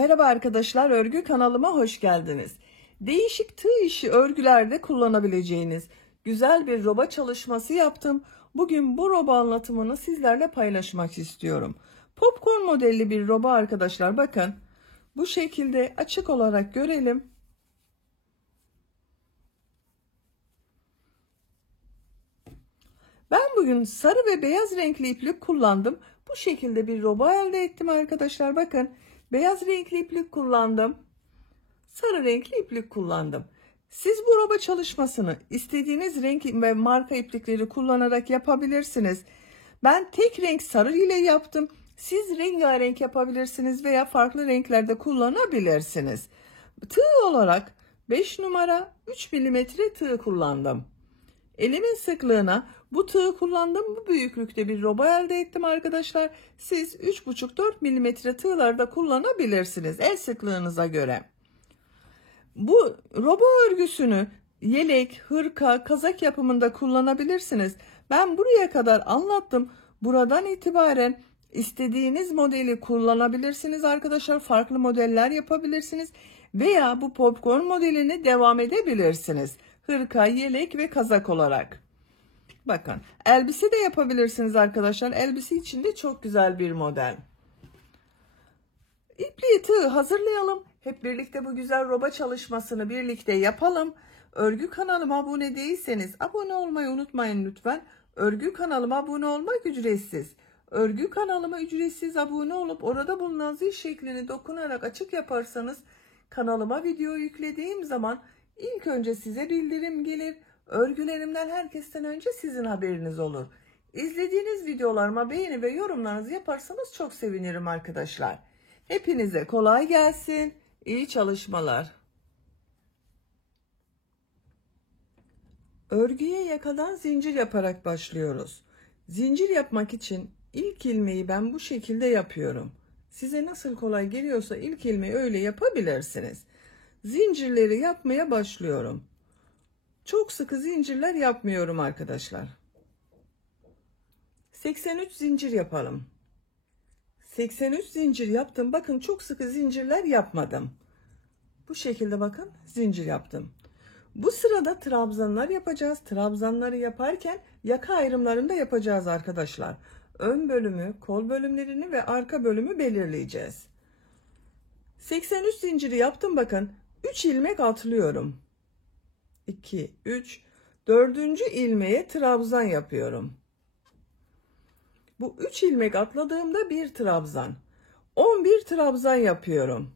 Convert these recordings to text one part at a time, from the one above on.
Merhaba arkadaşlar, örgü kanalıma hoş geldiniz. Değişik tığ işi örgülerde kullanabileceğiniz güzel bir roba çalışması yaptım. Bugün bu roba anlatımını sizlerle paylaşmak istiyorum. Popcorn modelli bir roba arkadaşlar, bakın. Bu şekilde açık olarak görelim. Ben bugün sarı ve beyaz renkli iplik kullandım. Bu şekilde bir roba elde ettim arkadaşlar, bakın. Beyaz renkli iplik kullandım. Sarı renkli iplik kullandım. Siz bu roba çalışmasını istediğiniz renk ve marka iplikleri kullanarak yapabilirsiniz. Ben tek renk sarı ile yaptım. Siz rengarenk yapabilirsiniz veya farklı renklerde kullanabilirsiniz. Tığ olarak 5 numara 3 milimetre tığ kullandım. Elimin sıklığına bu tığı kullandım. Bu büyüklükte bir roba elde ettim arkadaşlar. Siz 3,5-4 milimetre tığlarda kullanabilirsiniz el sıklığınıza göre. Bu roba örgüsünü yelek, hırka, kazak yapımında kullanabilirsiniz. Ben buraya kadar anlattım. Buradan itibaren istediğiniz modeli kullanabilirsiniz arkadaşlar. Farklı modeller yapabilirsiniz. Veya bu popcorn modelini devam edebilirsiniz. Hırka, yelek ve kazak olarak. Bakın, elbise de yapabilirsiniz arkadaşlar. Elbise için de çok güzel bir model. İpliği, tığ hazırlayalım. Hep birlikte bu güzel roba çalışmasını birlikte yapalım. Örgü kanalıma abone değilseniz abone olmayı unutmayın lütfen. Örgü kanalıma abone olmak ücretsiz. Örgü kanalıma ücretsiz abone olup orada bulunan zil şeklini dokunarak açık yaparsanız kanalıma video yüklediğim zaman ilk önce size bildirim gelir. Örgülerimden herkesten önce sizin haberiniz olur. İzlediğiniz videolarıma beğeni ve yorumlarınızı yaparsanız çok sevinirim arkadaşlar. Hepinize kolay gelsin. İyi çalışmalar. Örgüye yakadan zincir yaparak başlıyoruz. Zincir yapmak için ilk ilmeği ben bu şekilde yapıyorum. Size nasıl kolay geliyorsa ilk ilmeği öyle yapabilirsiniz. Zincirleri yapmaya başlıyorum. Çok sıkı zincirler yapmıyorum arkadaşlar. 83 zincir yapalım. 83 zincir yaptım. Bakın, çok sıkı zincirler yapmadım. Bu şekilde bakın zincir yaptım. Bu sırada trabzanlar yapacağız. Trabzanları yaparken yaka ayrımlarını da yapacağız arkadaşlar. Ön bölümü, kol bölümlerini ve arka bölümü belirleyeceğiz. 83 zinciri yaptım, bakın. 3 ilmek atlıyorum. 2, 3, 4. ilmeğe trabzan yapıyorum. Bu 3 ilmek atladığımda bir trabzan. 11 trabzan yapıyorum.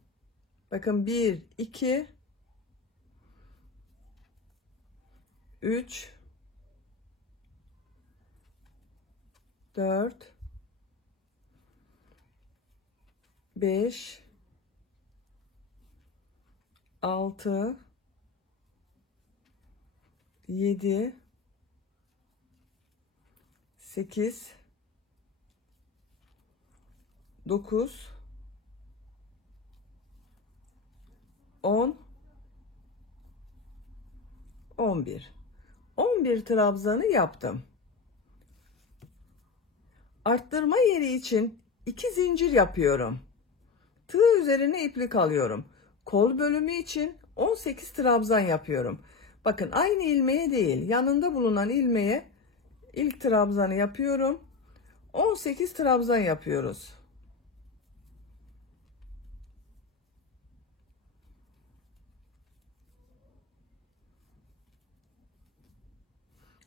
Bakın 1, 2, 3, 4, 5, 6, 7, 8, 9, 10, 11. 11 trabzanı yaptım. Arttırma yeri için 2 zincir yapıyorum. Tığ üzerine iplik alıyorum. Kol bölümü için 18 trabzan yapıyorum. Bakın, aynı ilmeğe değil, yanında bulunan ilmeğe ilk trabzanı yapıyorum. 18 trabzan yapıyoruz.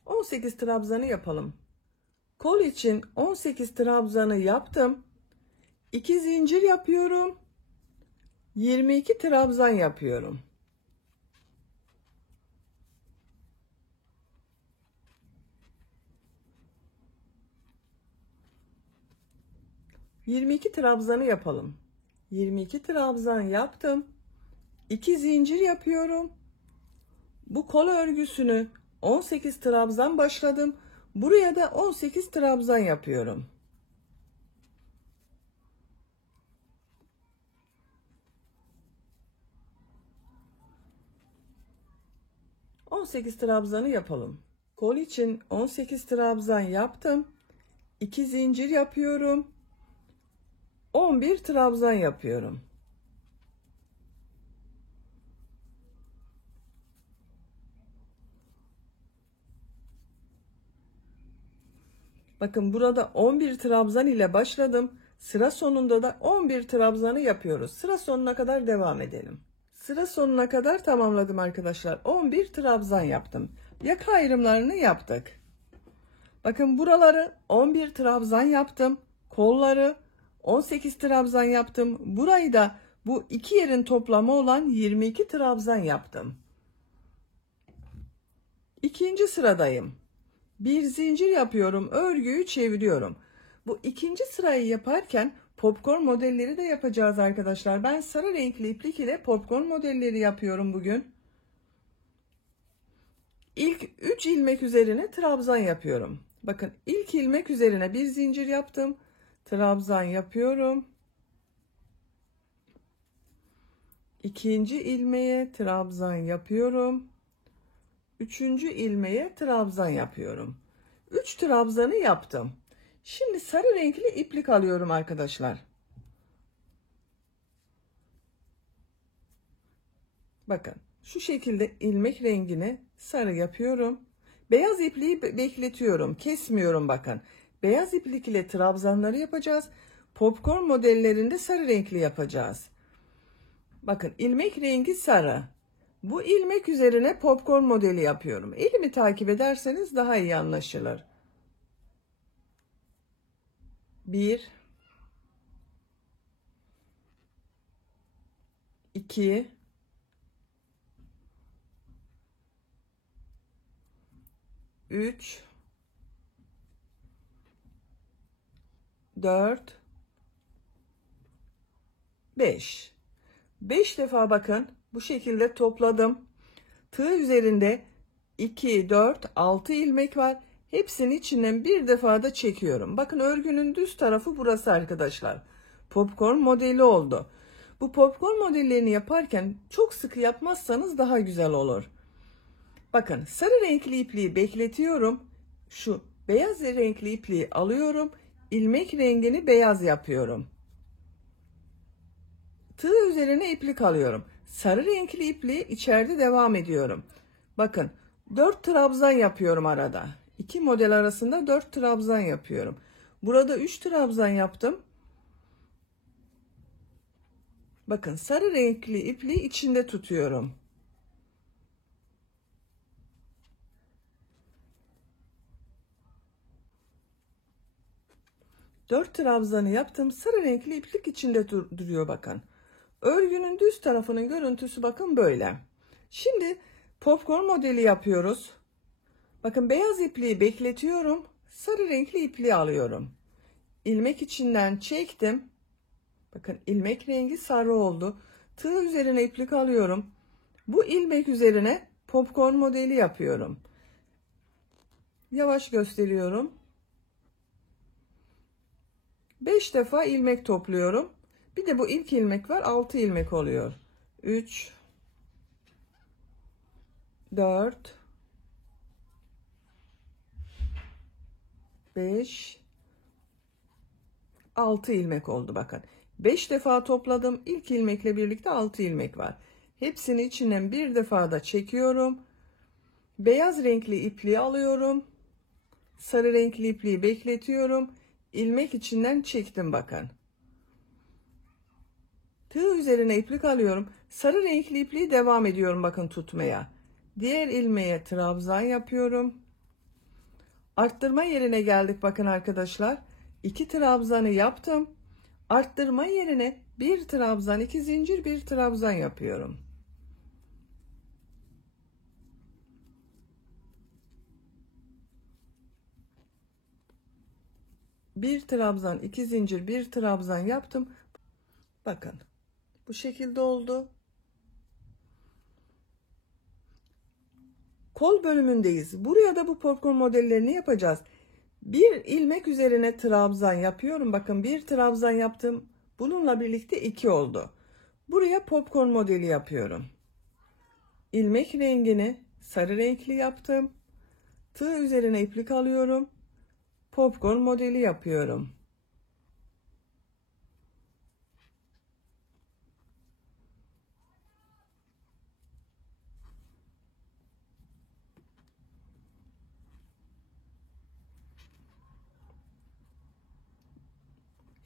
...18 trabzanı yapalım. Kol için 18 trabzanı yaptım. 2 zincir yapıyorum. 22 trabzan yapıyorum. ...22 trabzanı yapalım. 22 trabzan yaptım. 2 zincir yapıyorum. Bu kol örgüsünü 18 trabzan başladım. Buraya da 18 trabzan yapıyorum. 18 trabzanı yapalım. Kol için 18 trabzan yaptım. 2 zincir yapıyorum. 11 trabzan yapıyorum. Bakın burada 11 trabzan ile başladım. Sıra sonunda da 11 trabzanı yapıyoruz. Sıra sonuna kadar devam edelim. Sıra sonuna kadar tamamladım arkadaşlar. 11 trabzan yaptım. Yaka ayrımlarını yaptık. Bakın buraları 11 trabzan yaptım. Kolları 18 trabzan yaptım. Burayı da bu iki yerin toplamı olan 22 trabzan yaptım. İkinci sıradayım. Bir zincir yapıyorum. Örgüyü çeviriyorum. Bu ikinci sırayı yaparken popcorn modelleri de yapacağız arkadaşlar. Ben sarı renkli iplik ile popcorn modelleri yapıyorum bugün. İlk 3 ilmek üzerine trabzan yapıyorum. Bakın ilk ilmek üzerine bir zincir yaptım. Trabzan yapıyorum. İkinci ilmeğe trabzan yapıyorum. Üçüncü ilmeğe trabzan yapıyorum. 3 trabzanı yaptım. Şimdi sarı renkli iplik alıyorum arkadaşlar. Bakın şu şekilde ilmek rengini sarı yapıyorum. Beyaz ipliği bekletiyorum. Kesmiyorum bakın. Beyaz iplik ile trabzanları yapacağız. Popcorn modellerinde sarı renkli yapacağız. Bakın ilmek rengi sarı. Bu ilmek üzerine popcorn modeli yapıyorum. Elimi takip ederseniz daha iyi anlaşılır. 1 2 3 4 5 defa bakın bu şekilde topladım. Tığ üzerinde 2 4 6 ilmek var. Hepsinin içinden bir defa da çekiyorum. Bakın örgünün düz tarafı burası arkadaşlar. Popcorn modeli oldu. Bu popcorn modellerini yaparken çok sıkı yapmazsanız daha güzel olur. Bakın sarı renkli ipliği bekletiyorum. Şu beyaz renkli ipliği alıyorum. İlmek rengini beyaz yapıyorum. Tığ üzerine iplik alıyorum. Sarı renkli ipliği içeride devam ediyorum. Bakın 4 trabzan yapıyorum arada. 2 model arasında 4 trabzan yapıyorum. Burada 3 trabzan yaptım. Bakın sarı renkli ipliği içinde tutuyorum. Dört trabzanı yaptım. Sarı renkli iplik içinde duruyor bakın. Örgünün düz tarafının görüntüsü bakın böyle. Şimdi popcorn modeli yapıyoruz. Bakın beyaz ipliği bekletiyorum. Sarı renkli ipliği alıyorum. İlmek içinden çektim. Bakın ilmek rengi sarı oldu. Tığ üzerine iplik alıyorum. Bu ilmek üzerine popcorn modeli yapıyorum. Yavaş gösteriyorum. 5 defa ilmek topluyorum. Bir de bu ilk ilmek var. 6 ilmek oluyor. 3 4 5 6 ilmek oldu bakın. 5 defa topladım. İlk ilmekle birlikte 6 ilmek var. Hepsini içinden bir defa da çekiyorum. Beyaz renkli ipliği alıyorum. Sarı renkli ipliği bekletiyorum. İlmek içinden çektim bakın. Tığ üzerine iplik alıyorum. Sarı renkli ipliği devam ediyorum bakın tutmaya. Diğer ilmeğe trabzan yapıyorum. Arttırma yerine geldik bakın arkadaşlar. 2 trabzanı yaptım. Arttırma yerine bir trabzan, 2 zincir, bir trabzan yapıyorum. Bir trabzan, 2 zincir, bir trabzan yaptım. Bakın bu şekilde oldu. Kol bölümündeyiz. Buraya da bu popcorn modellerini yapacağız. Bir ilmek üzerine trabzan yapıyorum. Bakın bir trabzan yaptım. Bununla birlikte 2 oldu. Buraya popcorn modeli yapıyorum. İlmek rengini sarı renkli yaptım. Tığ üzerine iplik alıyorum. Popcorn modeli yapıyorum.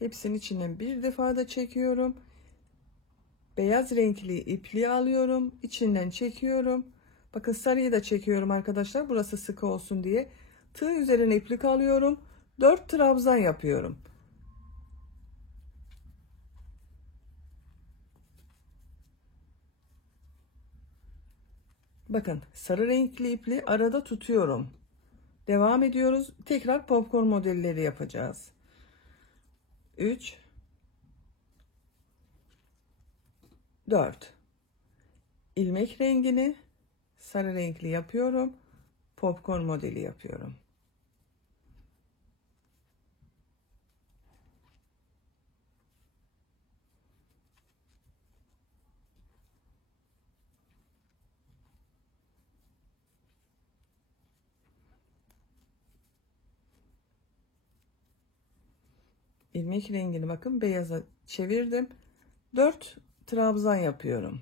Hepsinin içinden bir defa da çekiyorum. Beyaz renkli ipliği alıyorum. İçinden çekiyorum. Bakın sarıyı da çekiyorum arkadaşlar. Burası sıkı olsun diye. Tığ üzerine iplik alıyorum. 4 trabzan yapıyorum. Bakın sarı renkli ipliği arada tutuyorum. Devam ediyoruz. Tekrar popcorn modelleri yapacağız. 3 4 ilmek rengini sarı renkli yapıyorum. Popcorn modeli yapıyorum. İlmek rengini bakın beyaza çevirdim. 4 trabzan yapıyorum.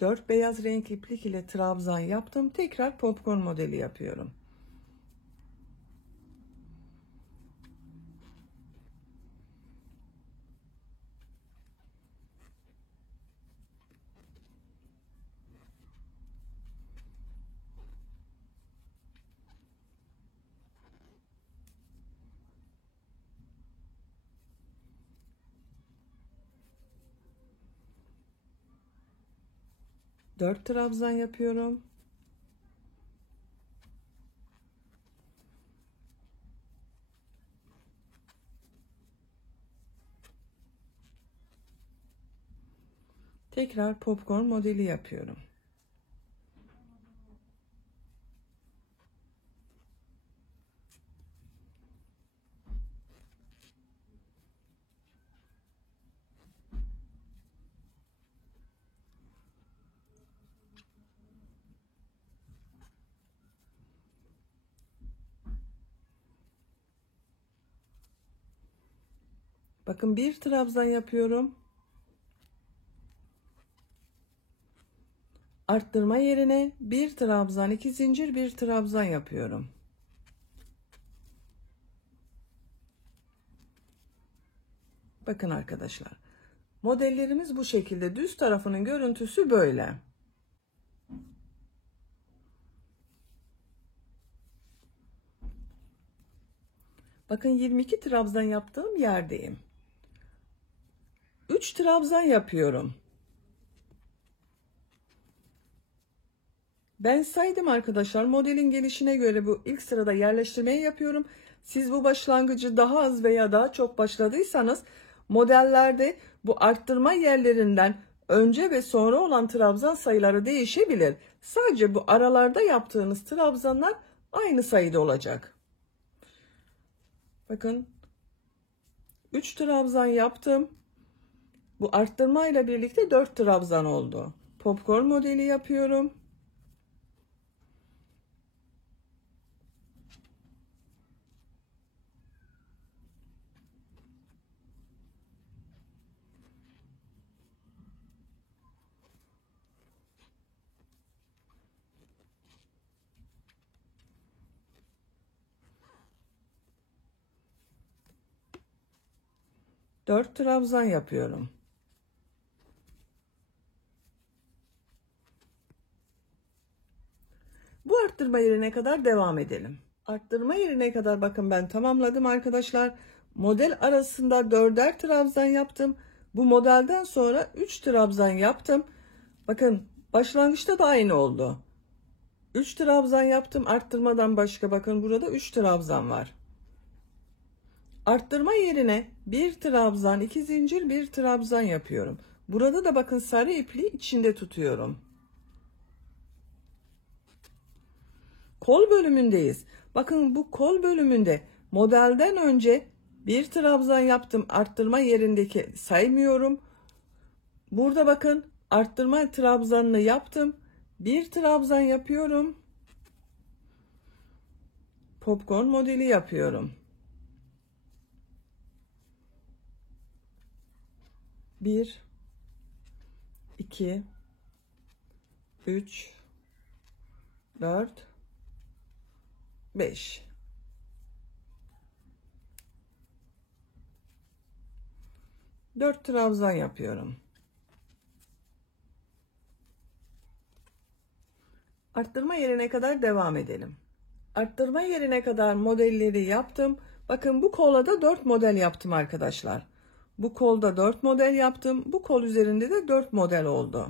Dört beyaz renk iplik ile trabzan yaptım. Tekrar popcorn modeli yapıyorum. Dört trabzan yapıyorum. Tekrar popcorn modeli yapıyorum. Bakın bir trabzan yapıyorum. Arttırma yerine bir trabzan, 2 zincir, bir trabzan yapıyorum. Bakın arkadaşlar. Modellerimiz bu şekilde. Düz tarafının görüntüsü böyle. Bakın 22 trabzan yaptığım yerdeyim. 3 trabzan yapıyorum. Ben saydım arkadaşlar. Modelin gelişine göre bu ilk sırada yerleştirmeyi yapıyorum. Siz bu başlangıcı daha az veya daha çok başladıysanız modellerde bu arttırma yerlerinden önce ve sonra olan trabzan sayıları değişebilir. Sadece bu aralarda yaptığınız trabzanlar aynı sayıda olacak. Bakın 3 trabzan yaptım. Bu arttırma ile birlikte 4 trabzan oldu. Popcorn modeli yapıyorum. Dört trabzan yapıyorum. Bu arttırma yerine kadar devam edelim. Arttırma yerine kadar bakın ben tamamladım arkadaşlar. Model arasında 4'er trabzan yaptım. Bu modelden sonra 3 trabzan yaptım. Bakın başlangıçta da aynı oldu. 3 trabzan yaptım arttırmadan başka. Bakın burada 3 trabzan var. Arttırma yerine bir trabzan, 2 zincir, bir trabzan yapıyorum. Burada da bakın sarı ipliği içinde tutuyorum. Kol bölümündeyiz. Bakın bu kol bölümünde modelden önce bir trabzan yaptım. Arttırma yerindeki saymıyorum. Burada bakın arttırma trabzanını yaptım. Bir trabzan yapıyorum. popcorn modeli yapıyorum. 1 2 3 4 5 4 trabzan yapıyorum. Arttırma yerine kadar devam edelim. Arttırma yerine kadar modelleri yaptım. Bakın bu kola da 4 model yaptım arkadaşlar. Bu kolda 4 model yaptım. Bu kol üzerinde de 4 model oldu.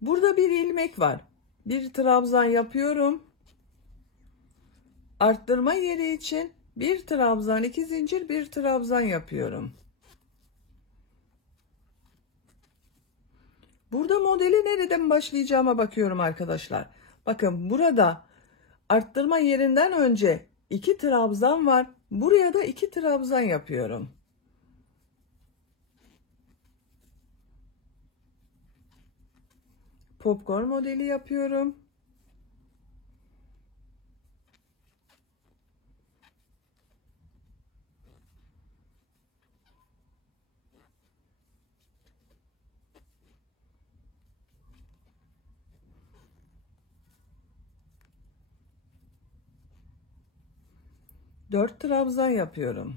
Burada bir ilmek var. Bir trabzan yapıyorum. Arttırma yeri için bir trabzan, 2 zincir, bir trabzan yapıyorum. Burada modeli nereden başlayacağıma bakıyorum arkadaşlar. Bakın burada arttırma yerinden önce 2 trabzan var. Buraya da 2 trabzan yapıyorum. Popcorn modeli yapıyorum. Dört trabzan yapıyorum.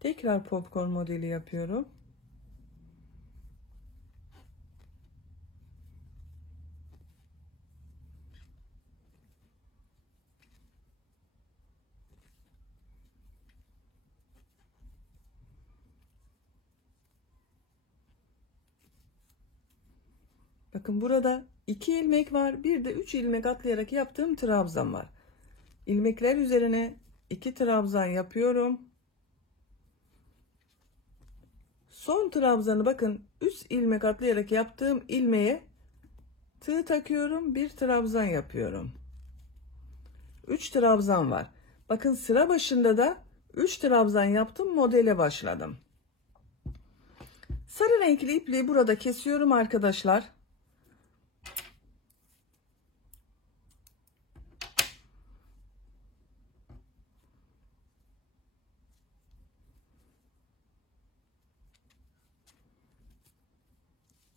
Tekrar popcorn modeli yapıyorum. Bakın burada 2 ilmek var. Bir de 3 ilmek atlayarak yaptığım trabzan var. İlmekler üzerine 2 trabzan yapıyorum. Son trabzanı bakın 3 ilmek atlayarak yaptığım ilmeğe tığ takıyorum. Bir trabzan yapıyorum. 3 trabzan var. Bakın sıra başında da 3 trabzan yaptım. Modele başladım. Sarı renkli ipliği burada kesiyorum arkadaşlar.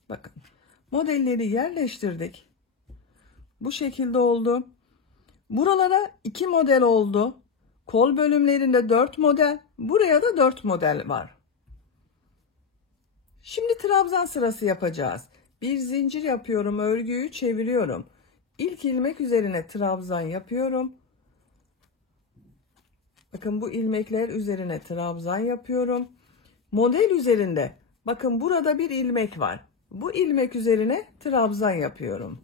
Bakın modelleri yerleştirdik. Bu şekilde oldu. Buralara 2 model oldu. Kol bölümlerinde 4 model. Buraya da 4 model var. Şimdi trabzan sırası yapacağız. Bir zincir yapıyorum. Örgüyü çeviriyorum. İlk ilmek üzerine trabzan yapıyorum. Bakın bu ilmekler üzerine trabzan yapıyorum. Model üzerinde bakın burada bir ilmek var. Bu ilmek üzerine trabzan yapıyorum.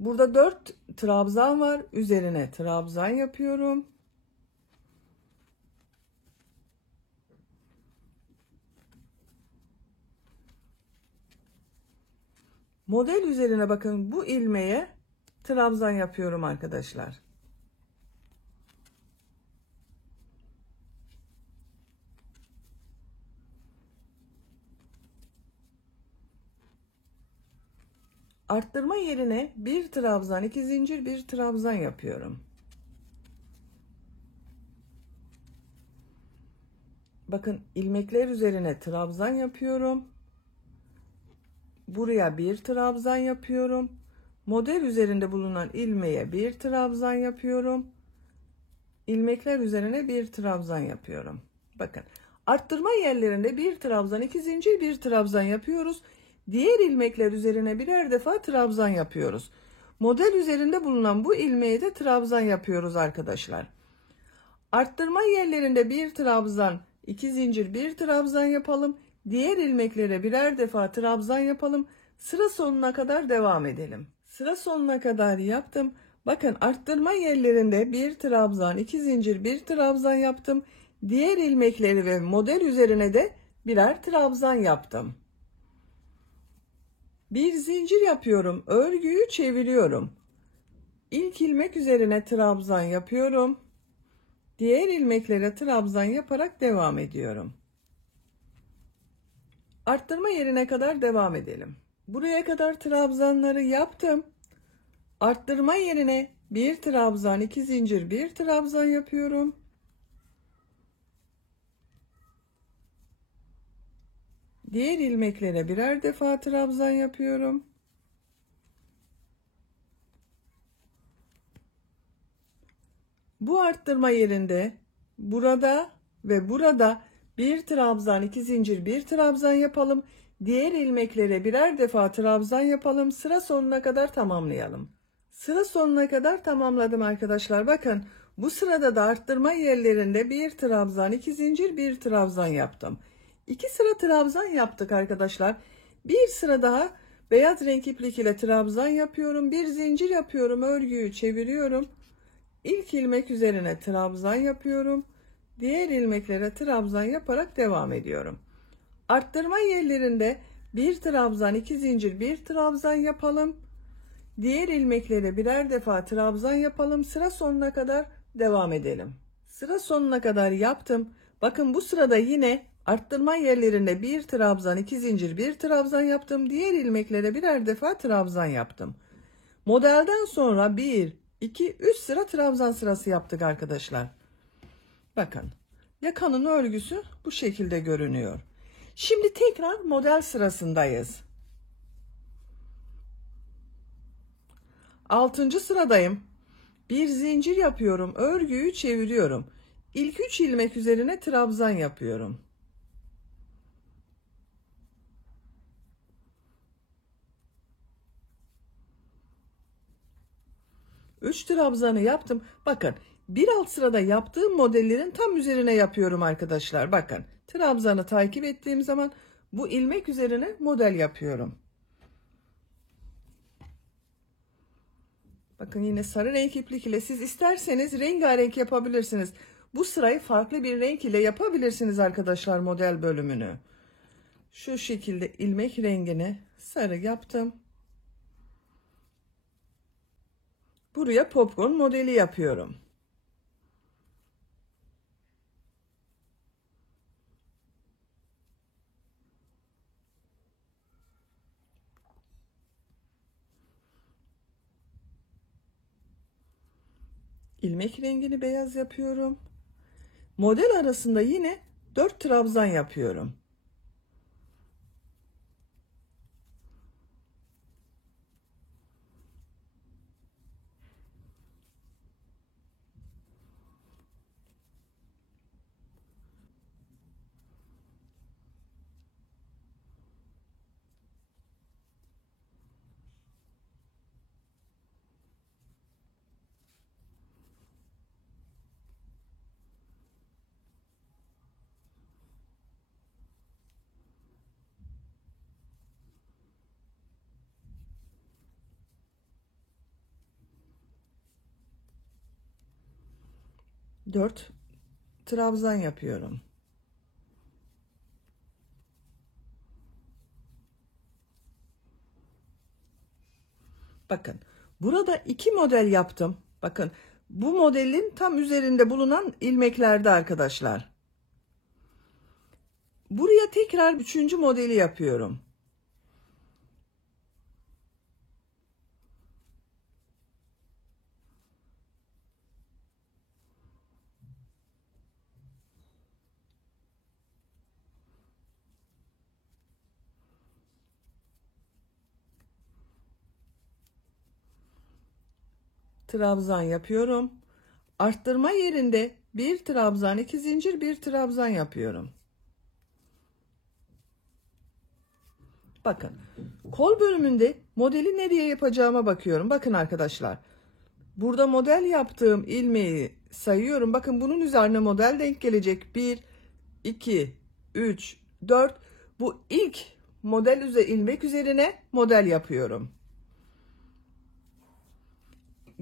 Burada 4 trabzan var. Üzerine trabzan yapıyorum. Model üzerine bakın bu ilmeğe trabzan yapıyorum arkadaşlar. Arttırma yerine bir trabzan, 2 zincir, bir trabzan yapıyorum. Bakın ilmekler üzerine trabzan yapıyorum. Buraya bir trabzan yapıyorum. Model üzerinde bulunan ilmeğe bir trabzan yapıyorum. İlmekler üzerine bir trabzan yapıyorum. Bakın arttırma yerlerinde bir trabzan, 2 zincir, bir trabzan yapıyoruz. Diğer ilmekler üzerine birer defa trabzan yapıyoruz. Model üzerinde bulunan bu ilmeğe de trabzan yapıyoruz arkadaşlar. Arttırma yerlerinde bir trabzan, 2 zincir, bir trabzan yapalım. Diğer ilmeklere birer defa trabzan yapalım. Sıra sonuna kadar devam edelim. Sıra sonuna kadar yaptım. Bakın arttırma yerlerinde bir trabzan, 2 zincir, bir trabzan yaptım. Diğer ilmekleri ve model üzerine de birer trabzan yaptım. Bir zincir yapıyorum. Örgüyü çeviriyorum. İlk ilmek üzerine trabzan yapıyorum. Diğer ilmeklere trabzan yaparak devam ediyorum. Arttırma yerine kadar devam edelim. Buraya kadar trabzanları yaptım. Arttırma yerine bir trabzan, 2 zincir, bir trabzan yapıyorum. Diğer ilmeklere birer defa trabzan yapıyorum. Bu arttırma yerinde burada ve burada bir trabzan, 2 zincir, bir trabzan yapalım. Diğer ilmeklere birer defa trabzan yapalım. Sıra sonuna kadar tamamlayalım. Sıra sonuna kadar tamamladım arkadaşlar. Bakın bu sırada da arttırma yerlerinde bir trabzan, 2 zincir, bir trabzan yaptım. 2 sıra trabzan yaptık arkadaşlar. Bir sıra daha beyaz renk iplik ile trabzan yapıyorum. Bir zincir yapıyorum. Örgüyü çeviriyorum. İlk ilmek üzerine trabzan yapıyorum. Diğer ilmeklere trabzan yaparak devam ediyorum. Arttırma yerlerinde bir trabzan, 2 zincir, bir trabzan yapalım. Diğer ilmeklere birer defa trabzan yapalım. Sıra sonuna kadar devam edelim. Sıra sonuna kadar yaptım. Bakın bu sırada yine arttırma yerlerinde bir trabzan, 2 zincir, bir trabzan yaptım. Diğer ilmeklere birer defa trabzan yaptım. Modelden sonra 1, 2, 3 sıra trabzan sırası yaptık arkadaşlar. Bakın yakanın örgüsü bu şekilde görünüyor. Şimdi tekrar model sırasındayız. 6. sıradayım. Bir zincir yapıyorum. Örgüyü çeviriyorum. İlk 3 ilmek üzerine trabzan yapıyorum. 3 trabzanı yaptım. Bakın bir alt sırada yaptığım modellerin tam üzerine yapıyorum arkadaşlar. Bakın trabzanı takip ettiğim zaman bu ilmek üzerine model yapıyorum. Bakın yine sarı renk iplik ile siz isterseniz rengarenk yapabilirsiniz. Bu sırayı farklı bir renk ile yapabilirsiniz arkadaşlar model bölümünü. Şu şekilde ilmek rengini sarı yaptım. Buraya popcorn modeli yapıyorum. İlmek rengini beyaz yapıyorum. Model arasında yine 4 trabzan yapıyorum. Dört trabzan yapıyorum. Bakın burada 2 model yaptım. Bakın bu modelin tam üzerinde bulunan ilmeklerde arkadaşlar. Buraya tekrar 3. modeli yapıyorum. Trabzan yapıyorum. Arttırma yerinde bir trabzan, 2 zincir, bir trabzan yapıyorum. Bakın kol bölümünde modeli nereye yapacağıma bakıyorum. Bakın arkadaşlar. Burada model yaptığım ilmeği sayıyorum. Bakın bunun üzerine model denk gelecek. 1, 2, 3, 4. Bu ilk model ilmek üzerine model yapıyorum.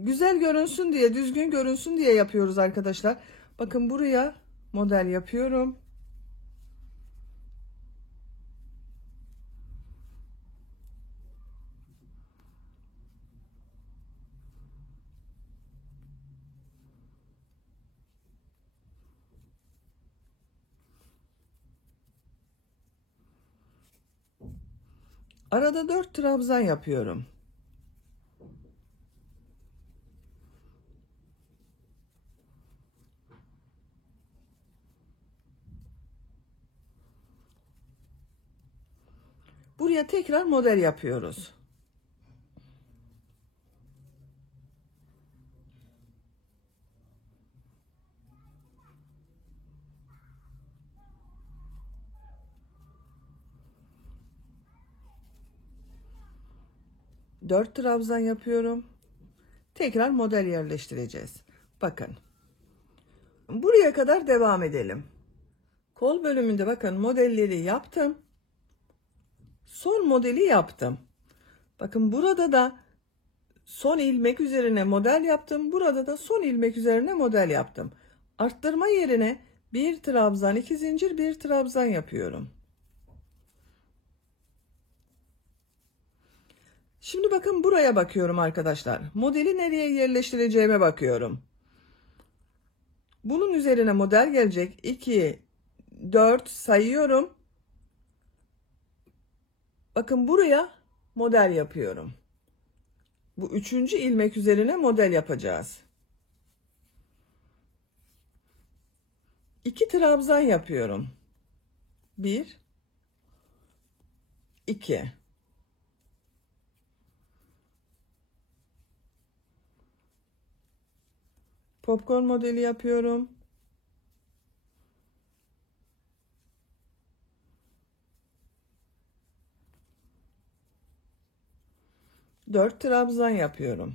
Güzel görünsün diye, düzgün görünsün diye yapıyoruz arkadaşlar. Bakın buraya model yapıyorum. Arada 4 trabzan yapıyorum. Buraya tekrar model yapıyoruz. Dört trabzan yapıyorum. Tekrar model yerleştireceğiz. Bakın. Buraya kadar devam edelim. Kol bölümünde bakın modelleri yaptım. Son modeli yaptım. Bakın burada da son ilmek üzerine model yaptım. Burada da son ilmek üzerine model yaptım. Arttırma yerine bir trabzan, 2 zincir, bir trabzan yapıyorum. Şimdi bakın buraya bakıyorum arkadaşlar. Modeli nereye yerleştireceğime bakıyorum. Bunun üzerine model gelecek. 2, 4 sayıyorum. Bakın buraya model yapıyorum. Bu 3. ilmek üzerine model yapacağız. 2 trabzan yapıyorum. 1, 2. Popcorn modeli yapıyorum. 4 trabzan yapıyorum.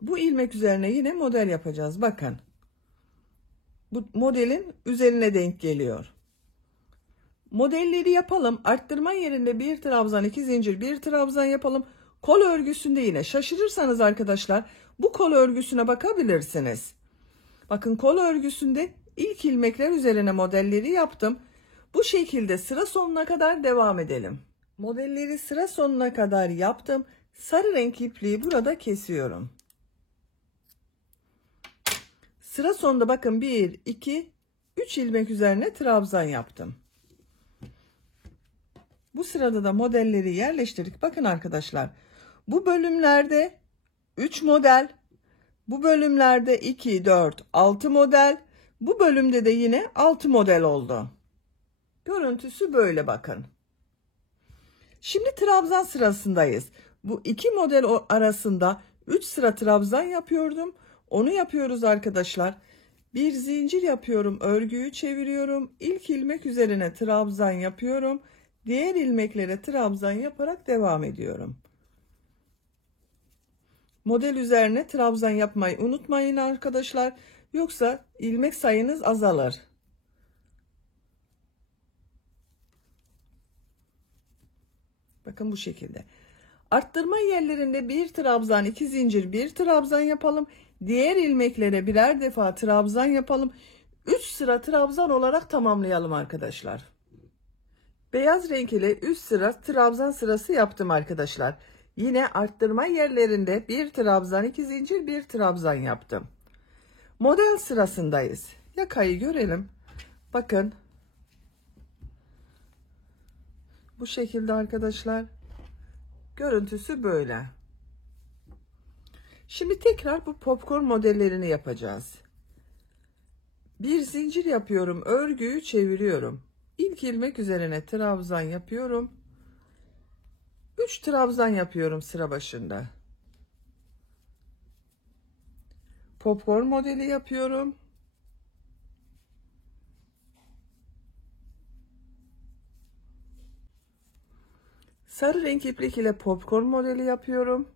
Bu ilmek üzerine yine model yapacağız. Bakın. Bu modelin üzerine denk geliyor. Modelleri yapalım. Arttırma yerinde bir trabzan, 2 zincir, bir trabzan yapalım. Kol örgüsünde yine şaşırırsanız arkadaşlar bu kol örgüsüne bakabilirsiniz. Bakın kol örgüsünde ilk ilmekler üzerine modelleri yaptım. Bu şekilde sıra sonuna kadar devam edelim. Modelleri sıra sonuna kadar yaptım. Sarı renk ipliği burada kesiyorum. Sıra sonunda bakın 1, 2, 3 ilmek üzerine trabzan yaptım. Bu sırada da modelleri yerleştirdik. Bakın arkadaşlar bu bölümlerde 3 model, bu bölümlerde 2, 4, 6 model, bu bölümde de yine 6 model oldu. Görüntüsü böyle bakın. Şimdi trabzan sırasındayız. Bu iki model arasında 3 sıra trabzan yapıyordum. Onu yapıyoruz arkadaşlar. Bir zincir yapıyorum, örgüyü çeviriyorum. İlk ilmek üzerine trabzan yapıyorum. Diğer ilmeklere trabzan yaparak devam ediyorum. Model üzerine trabzan yapmayı unutmayın arkadaşlar. Yoksa ilmek sayınız azalır. Bakın bu şekilde. Arttırma yerlerinde bir trabzan, 2 zincir, bir trabzan yapalım. Diğer ilmeklere birer defa trabzan yapalım. 3 sıra trabzan olarak tamamlayalım arkadaşlar. Beyaz renk ile 3 sıra trabzan sırası yaptım arkadaşlar. Yine arttırma yerlerinde bir trabzan, 2 zincir, bir trabzan yaptım. Model sırasındayız. Yakayı görelim. Bakın. Bu şekilde arkadaşlar. Görüntüsü böyle. Şimdi tekrar bu popcorn modellerini yapacağız. Bir zincir yapıyorum, örgüyü çeviriyorum. İlk ilmek üzerine trabzan yapıyorum. 3 trabzan yapıyorum sıra başında. Popcorn modeli yapıyorum. Sarı renk iplik ile popcorn modeli yapıyorum.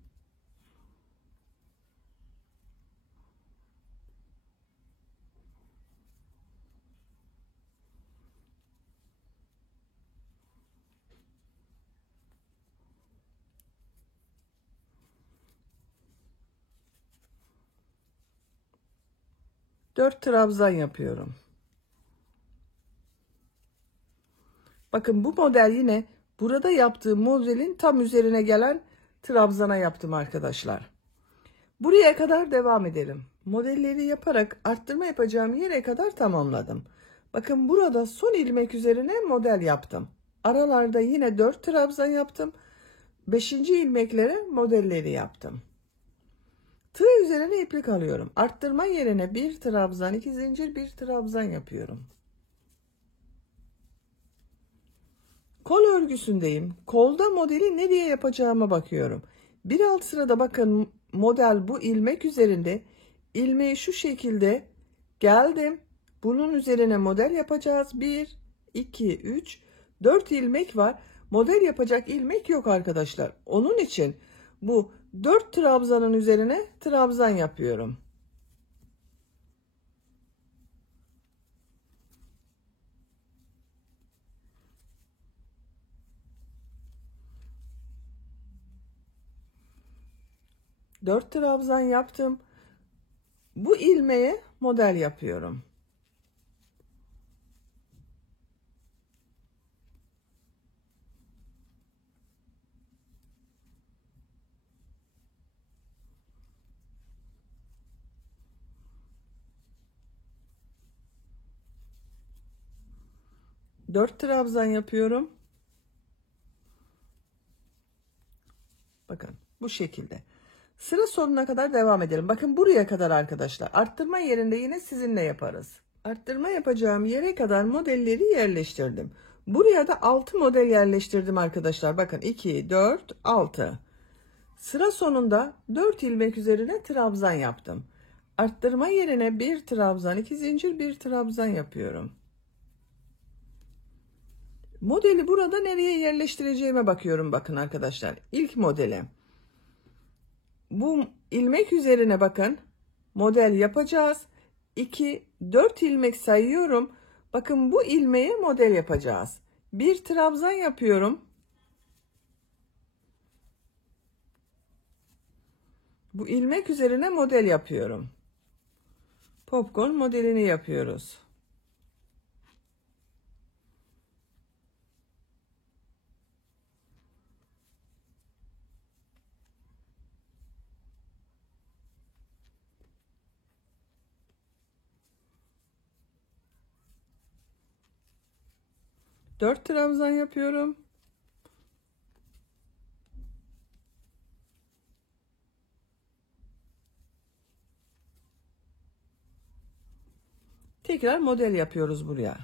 Dört trabzan yapıyorum. Bakın bu model yine burada yaptığım modelin tam üzerine gelen trabzana yaptım arkadaşlar. Buraya kadar devam edelim. Modelleri yaparak arttırma yapacağım yere kadar tamamladım. Bakın burada son ilmek üzerine model yaptım. Aralarda yine 4 trabzan yaptım. 5. ilmeklere modelleri yaptım. Tığ üzerine iplik alıyorum. Arttırma yerine bir trabzan, 2 zincir, bir trabzan yapıyorum. Kol örgüsündeyim. Kolda modeli nereye yapacağıma bakıyorum. Bir alt sırada bakın model bu ilmek üzerinde. İlmeği şu şekilde geldim. Bunun üzerine model yapacağız. 1, 2, 3, 4 ilmek var. Model yapacak ilmek yok arkadaşlar. Onun için bu 4 trabzanın üzerine trabzan yapıyorum. Dört trabzan yaptım. Bu ilmeğe model yapıyorum. Dört trabzan yapıyorum. Bakın bu şekilde. Sıra sonuna kadar devam edelim. Bakın buraya kadar arkadaşlar. Arttırma yerinde yine sizinle yaparız. Arttırma yapacağım yere kadar modelleri yerleştirdim. Buraya da 6 model yerleştirdim arkadaşlar. Bakın 2, 4, 6. Sıra sonunda 4 ilmek üzerine trabzan yaptım. Arttırma yerine bir trabzan, 2 zincir, bir trabzan yapıyorum. Modeli burada nereye yerleştireceğime bakıyorum bakın arkadaşlar. İlk modeli. Bu ilmek üzerine bakın. Model yapacağız. 2, 4 ilmek sayıyorum. Bakın bu ilmeğe model yapacağız. Bir trabzan yapıyorum. Bu ilmek üzerine model yapıyorum. Popcorn modelini yapıyoruz. Dört trabzan yapıyorum. Tekrar model yapıyoruz buraya.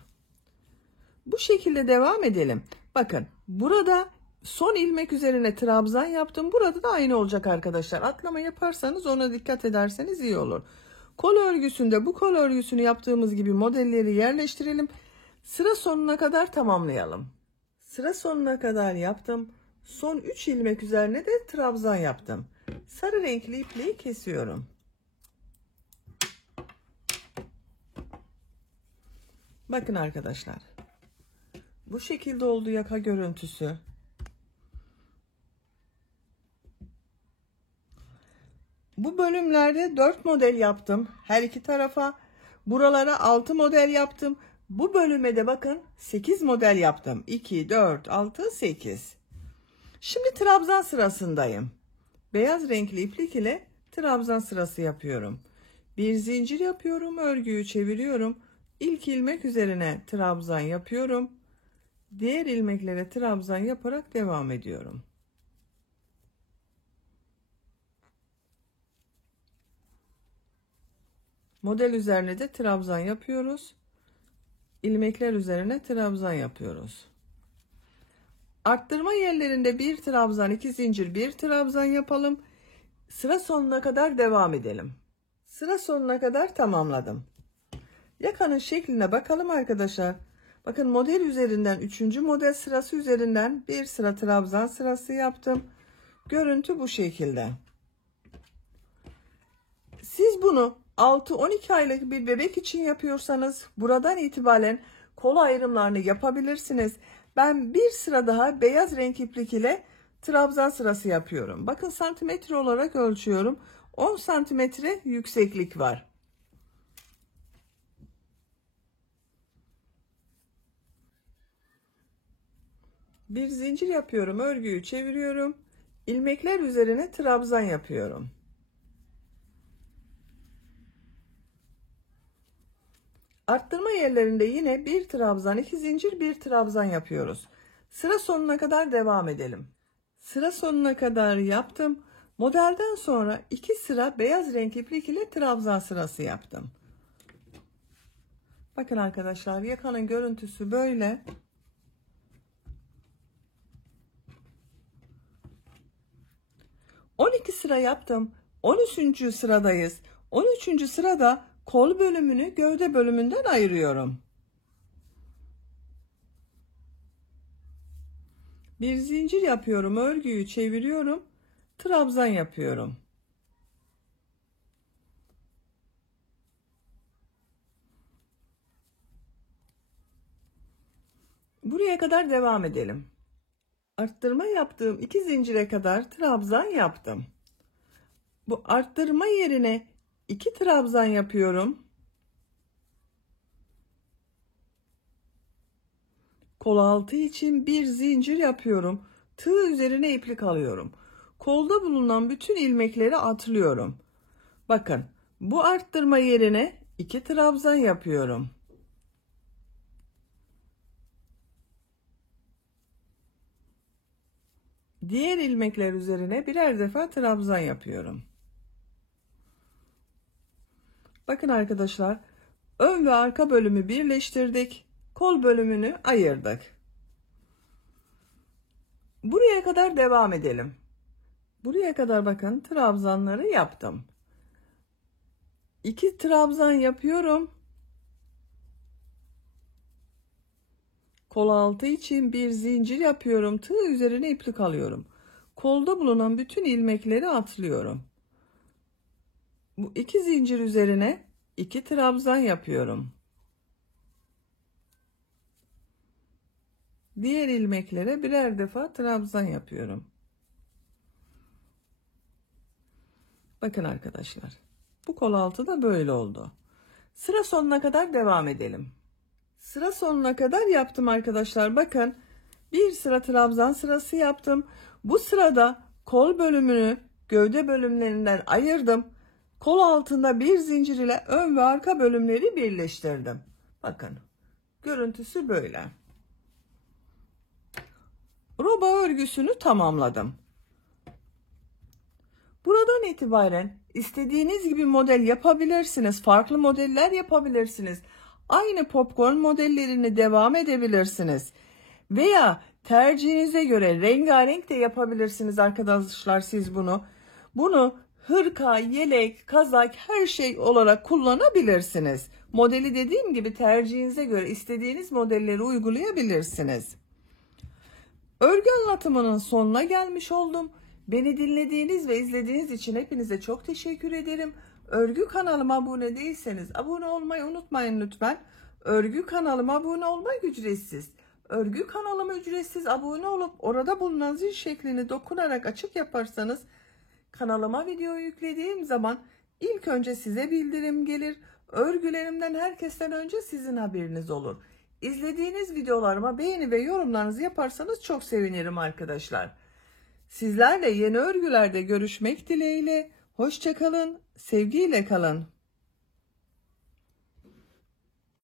Bu şekilde devam edelim. Bakın burada son ilmek üzerine trabzan yaptım. Burada da aynı olacak arkadaşlar. Atlama yaparsanız ona dikkat ederseniz iyi olur. Kol örgüsünde bu kol örgüsünü yaptığımız gibi modelleri yerleştirelim. Sıra sonuna kadar tamamlayalım. Sıra sonuna kadar yaptım. Son 3 ilmek üzerine de trabzan yaptım. Sarı renkli ipliği kesiyorum. Bakın arkadaşlar. Bu şekilde oldu yaka görüntüsü. Bu bölümlerde 4 model yaptım. Her iki tarafa. Buralara 6 model yaptım. Bu bölüme de bakın 8 model yaptım. 2, 4, 6, 8. Şimdi trabzan sırasındayım. Beyaz renkli iplik ile trabzan sırası yapıyorum. Bir zincir yapıyorum. Örgüyü çeviriyorum. İlk ilmek üzerine trabzan yapıyorum. Diğer ilmeklere trabzan yaparak devam ediyorum. Model üzerine de trabzan yapıyoruz. İlmekler üzerine trabzan yapıyoruz. Arttırma yerlerinde bir trabzan, 2 zincir, bir trabzan yapalım. Sıra sonuna kadar devam edelim. Sıra sonuna kadar tamamladım. Yakanın şekline bakalım arkadaşlar. Bakın model üzerinden 3. model sırası üzerinden bir sıra trabzan sırası yaptım. Görüntü bu şekilde. Siz bunu 6-12 aylık bir bebek için yapıyorsanız buradan itibaren kol ayrımlarını yapabilirsiniz. Ben bir sıra daha beyaz renk iplik ile trabzan sırası yapıyorum. Bakın santimetre olarak ölçüyorum. 10 santimetre yükseklik var. Bir zincir yapıyorum. Örgüyü çeviriyorum. İlmekler üzerine trabzan yapıyorum. Arttırma yerlerinde yine bir trabzan, 2 zincir, bir trabzan yapıyoruz. Sıra sonuna kadar devam edelim. Sıra sonuna kadar yaptım. Modelden sonra 2 sıra beyaz renk iplik ile trabzan sırası yaptım. Bakın arkadaşlar, yakanın görüntüsü böyle. ...12 sıra yaptım. 13. sıradayız. 13. sırada kol bölümünü gövde bölümünden ayırıyorum. Bir zincir yapıyorum, örgüyü çeviriyorum, trabzan yapıyorum. Buraya kadar devam edelim. Arttırma yaptığım 2 zincire kadar trabzan yaptım. Bu arttırma yerine 2 trabzan yapıyorum. Kol altı için bir zincir yapıyorum. Tığ üzerine iplik alıyorum. Kolda bulunan bütün ilmekleri atlıyorum. Bakın, bu arttırma yerine 2 trabzan yapıyorum. Diğer ilmekler üzerine birer defa trabzan yapıyorum. Bakın arkadaşlar, ön ve arka bölümü birleştirdik. Kol bölümünü ayırdık. Buraya kadar devam edelim. Buraya kadar bakın, trabzanları yaptım. 2 trabzan yapıyorum. Kol altı için bir zincir yapıyorum. Tığ üzerine iplik alıyorum. Kolda bulunan bütün ilmekleri atlıyorum. Bu 2 zincir üzerine 2 trabzan yapıyorum. Diğer ilmeklere birer defa trabzan yapıyorum. Bakın arkadaşlar, bu kol altı da böyle oldu. Sıra sonuna kadar devam edelim. Sıra sonuna kadar yaptım arkadaşlar. Bakın, bir sıra trabzan sırası yaptım. Bu sırada kol bölümünü gövde bölümlerinden ayırdım. Kol altında bir zincir ile ön ve arka bölümleri birleştirdim. Bakın, görüntüsü böyle. Roba örgüsünü tamamladım. Buradan itibaren istediğiniz gibi model yapabilirsiniz. Farklı modeller yapabilirsiniz. Aynı popcorn modellerini devam edebilirsiniz. Veya tercihinize göre rengarenk de yapabilirsiniz arkadaşlar siz bunu. Bunu hırka, yelek, kazak, her şey olarak kullanabilirsiniz. Modeli dediğim gibi tercihinize göre istediğiniz modelleri uygulayabilirsiniz. Örgü anlatımının sonuna gelmiş oldum. Beni dinlediğiniz ve izlediğiniz için hepinize çok teşekkür ederim. Örgü kanalıma abone değilseniz abone olmayı unutmayın lütfen. Örgü kanalıma abone olmak ücretsiz. Örgü kanalıma ücretsiz abone olup orada bulunan zil şeklini dokunarak açık yaparsanız kanalıma video yüklediğim zaman ilk önce size bildirim gelir. Örgülerimden herkesten önce sizin haberiniz olur. İzlediğiniz videolarıma beğeni ve yorumlarınızı yaparsanız çok sevinirim arkadaşlar. Sizlerle yeni örgülerde görüşmek dileğiyle. Hoşça kalın, sevgiyle kalın.